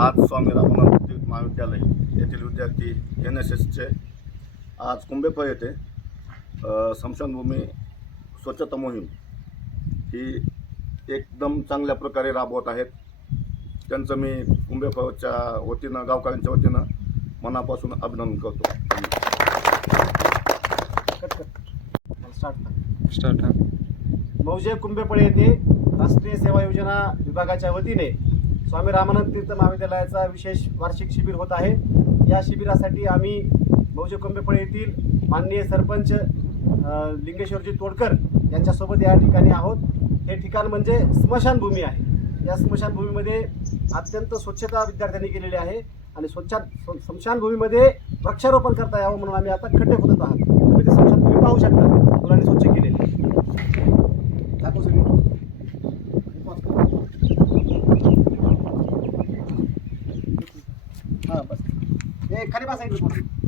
आज स्वामी रामानंद तीर्थ महाविद्यालय येथील विद्यार्थी NSSचे आज कुंभेफळ येथे स्मशानभूमी स्वच्छता मोहीम ही एकदम चांगल्या प्रकारे राबवत आहेत. त्यांचं मी कुंभेफळच्या वतीनं गावकऱ्यांच्या वतीनं मनापासून अभिनंदन करतो. मौजे कुंभेफळ येथे राष्ट्रीय सेवा योजना विभागाच्या वतीने स्वामी रामानंद तीर्थ महाविद्यालयाचा विशेष वार्षिक शिबिर होत आहे. या शिबिरासाठी आम्ही मौजे कुंभेफळ येथील माननीय सरपंच लिंगेश्वरजी तोडकर यांच्यासोबत या ठिकाणी आहोत. हे ठिकाण म्हणजे स्मशानभूमी आहे. या स्मशानभूमीमध्ये अत्यंत स्वच्छता विद्यार्थ्यांनी केलेली आहे आणि स्मशानभूमीमध्ये वृक्षारोपण करता यावं म्हणून आम्ही आता खड्डे खोदत आहात. तुम्ही ते स्मशानभूमी पाहू शकता, मुलांनी स्वच्छ केलेली. दाखव सगळी. हां बस हे खाली बसायचं.